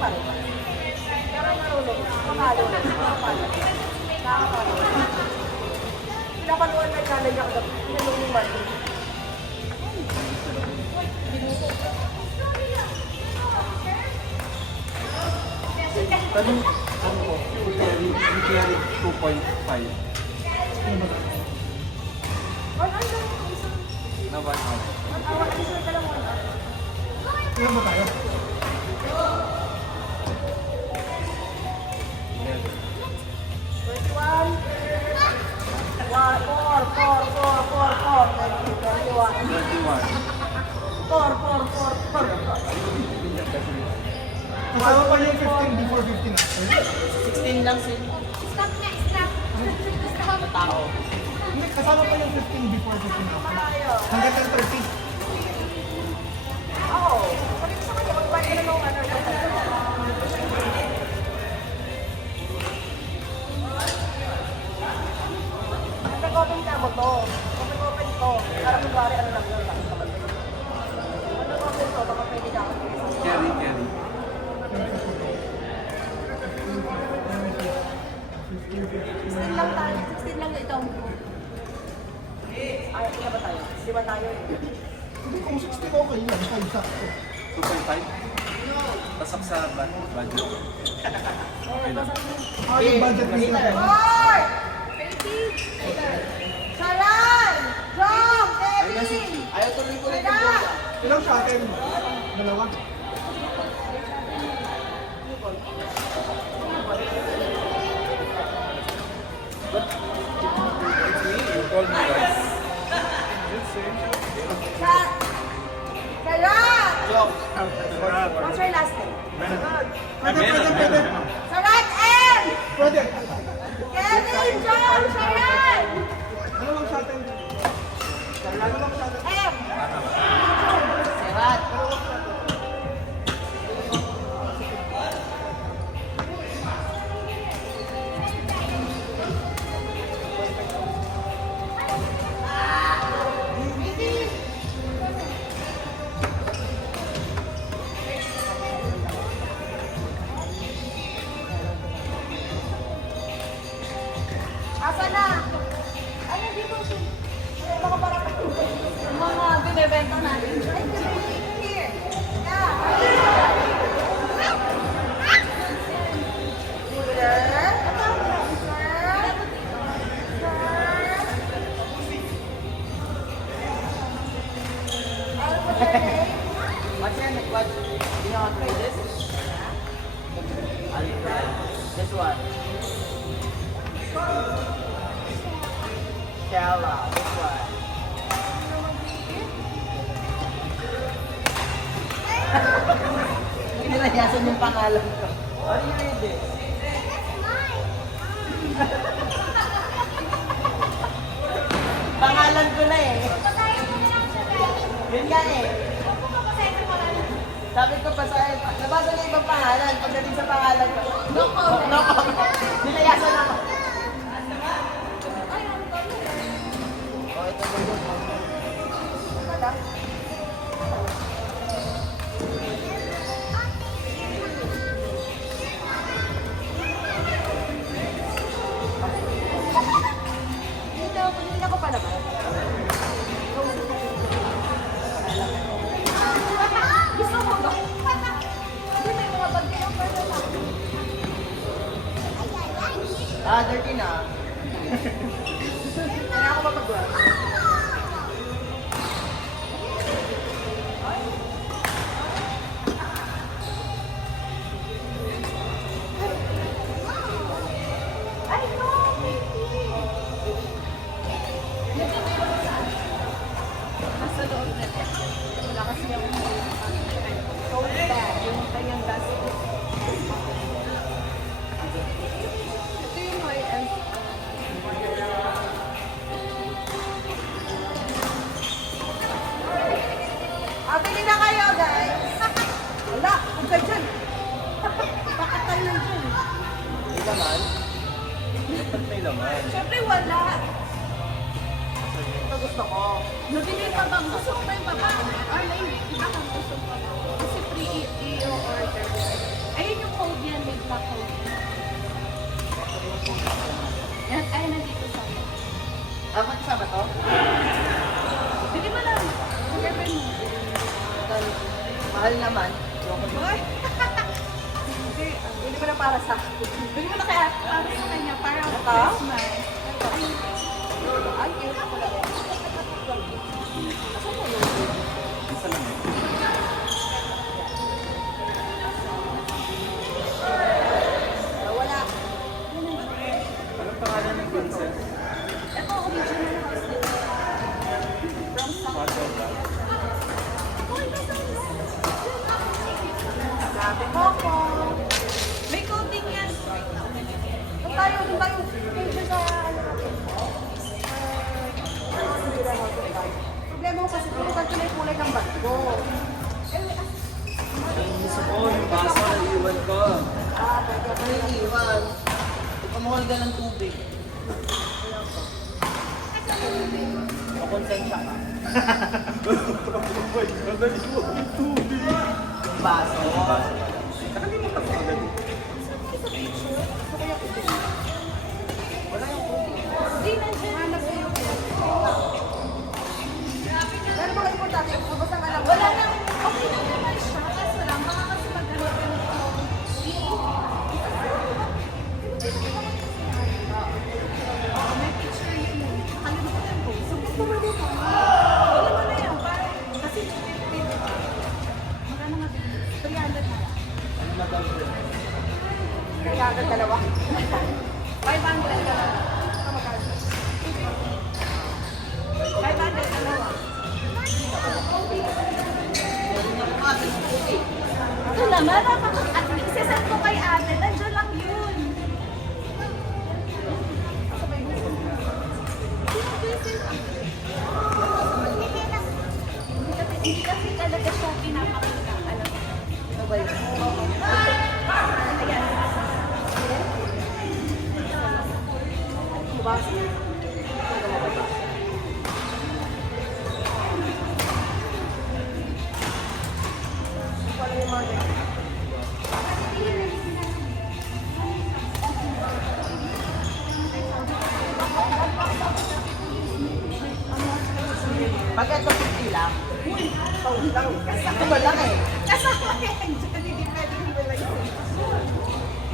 pare-pare. Pero marunong. Makalo. Makapalo. Nakakapalo. Pinapaluan na ilalagyan ko. Pinalong yung Martin. Tanong ko, carry 2.5. Na 1 hour. Ilan ba tayo? 21. Kasama pa yung 15 before 15 after. 16 lang sin. Stop na, stop. Stop. Tao. Hindi, kasama pa yung 15 before 15 after. Hanggang 10:30. Oo. Sabi ko sa kanya, magbayad ka na nung ano. Nag-open ka mo to. Nag-open ko. Para kunwari ano lang yun. Nag-open ko, baka pwede na ako. Carry. 16 lang tayo. 16 lang ito. Ay, ito ba tayo? Di ba tayo? Hindi, kung 16 okay yan. 5 sakto. 2.5? Pasok sa budget. Okay lang. Yung budget nila. Four! Sharon! Jom! Kevin! Ayaw tuloy ko rin Wala! Ilang sa atin? Dalawa? It's me, you called me guys. Sharon! Joke. What's your last name? Pwede. Sharon M! Pwede. Kevin! Jom! Sharon! Ano lang sa atin? Ano lang sa atin? M! Serat. Asa na? Ano dito? Mga parang mga binibenta natin. Ay, here. Yeah. What's your next one? Do you want to try this? I'll try this one. Shella, this one. Nilayasan yung pangalan ko. What do you read this? Pangalan ko na eh. Yun nga eh. Sabi ko pa sa nabasa niya ibang pangalan. Pagdating sa pangalan ko, no comment. Nilayasan ako. Oh, ito ba? Hindi ako pa naman. Gusto mo ba? Hindi may mga bag kayo pa naman. Ah, dirty na. Kaya ako mapagawa. Ay, no! Nasa loob na. Wala kasi yung tote bag, yung kanyang basket. Ito yung YM. Bili na kayo, guys. Wala, huwag kayo dyan. Bakit tayo lang dyan? May laman? Dapat may laman. Siyempre wala. Ito gusto ko. Nabili ka bang gusto mo ba yung baba? Or may iba kang gusto mo? Kasi free i-order. Ayun Mahal naman. Hindi mo na para sa akin. Bili mo na kaya para sa kanya, para Ito? Christmas. Ay, cute ako lang. Isa lang eh. Wala. Anong pangalan ng princess? Ito, original house nito. From Pato ba? Grabe, Coco. May coating yan. Doon tayo page sa ano natin. Problema ko kasi pinutan ko na yung kulay ng bag ko. Gusto ko, yung baso na iwan ko. Ano yung iwan? Pamuhol ka ng tubig. Makonsensya ka. Baso. Nakalimutan ko agad. Hindi, nandiyan. Hanap ko yung Pero mga importante, basta nga lang. Wala nang, okay lang naman siya. Kaso lang, baka kasi maghanap ka nito. May picture yun eh. Nakalimutan ko. So, gusto mo dito. Wala mo na yan. Parang, kasi 50. Magkano nga din? 300 na lang. Ano na daw siya? Kaya agad dalawa. 500 ka lang. Ito magkano? 500 dalawa. Ito naman, at isasend ko kay ate, nandiyan lang yun. Hindi kasi talaga siya pinapakita, alam mo. Ano ba yun? Ayan. Baso. Wala yung mga ganyan. Pag ito 50 lang, pause lang. Ito ba lang eh? Kasama yan dyan, hindi pwede hiwalay yun.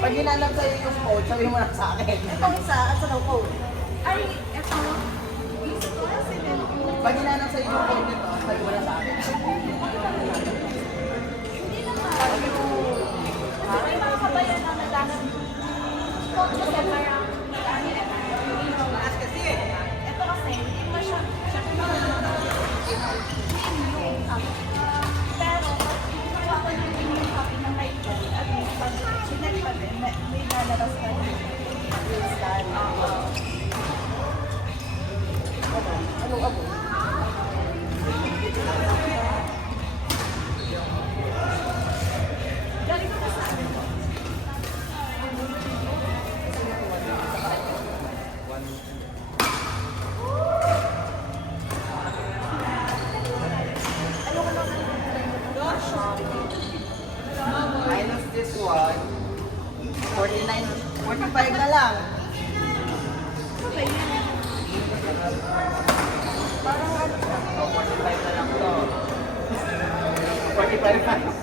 Pag hinanap sa'yo yung code, sabihin mo na sa akin. Itong isa, at sa code. Ay, ito. Gusto ko kasi din ko. Pag hinanap sa'yo yung code nito, sabihin mo na sa akin. Hindi naman. Kasi may mga kabayan na naglalang. Code kasi parang ito kasi, hindi mo siya pero, kinuha ko yung copy ng light code at least pag sinet pa din, may lalabas ka na yung scan. Anong abo? Galing ko sa akin. Minus this one, 49, 45 na lang. Okay, yan. Parang ano, 45 na lang to. 45 na lang.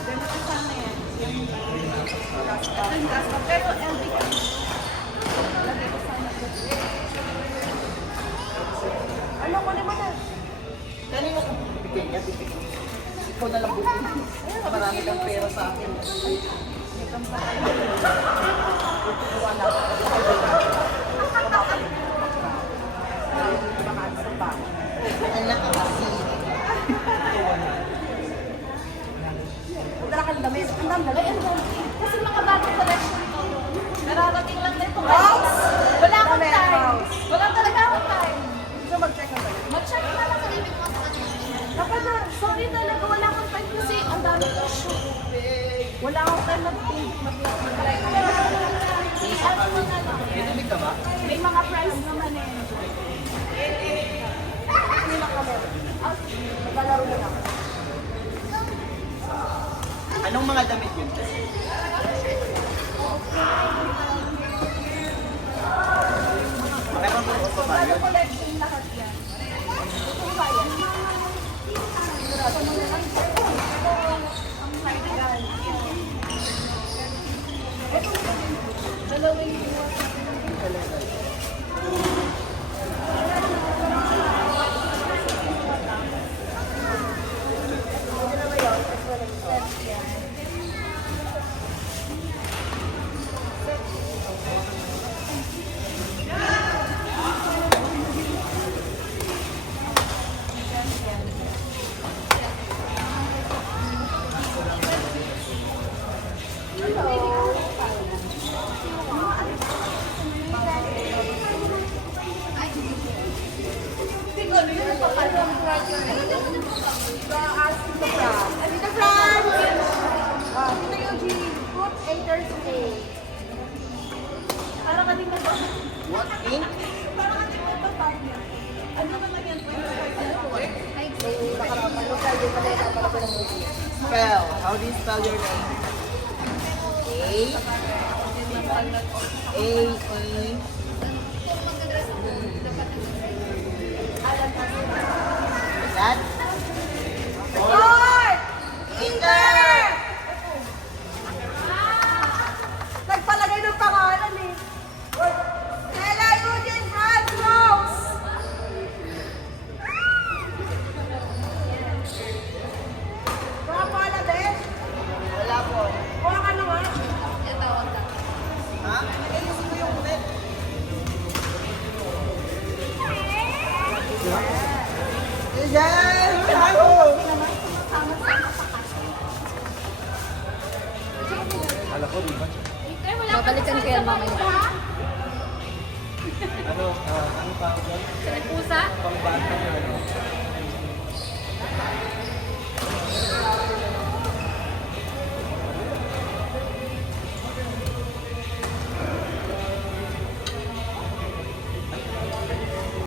Ganun ka sana yan. Ito yung gas pa. Pero LB ka. Lagay ko sana. Ano ko naman na? Kanino ko bibigyan niya? Bibigyan. Ikaw na lang bibigyan. Marami kang pera sa akin. Wala. Anak ka kasi. Wala kang damit. Ang dami. Kasi mga bagong collection ko. Nararating lang na ito. Wala akong time. Wala talaga akong time. So mag-check na tayo. Mag-check na lang kami mo sa kanila. Kapag na, sorry talaga, wala akong time kasi ang dami ko shoot. Wala akong time mag-like. I-ano mo na lang. Pinamig ka ba? May mga price naman eh. Hindi na kami. Maglalaro na lang. Anong mga damit yun? Meron po ba Ano yun? collection lahat yan? Dito, Franz! Dito yung G. Put a Thursday. Para ka din ba? What? Ink? Para ka din ba? Ano naman yan? Spell. How do you spell your name? A-E. That? Lord! Inter! Nagpalagay ng pangalan eh. Stella Eugene Franz Rose! Mga pala, Ben? Wala po. Kuha ka na nga. Ha? Ayusin mo yung net. Yan! Bravo! Kala ko, di ba? Babalikan ko yan mamaya. Ano pa ako doon? Sa pusa? Pangbata na ano.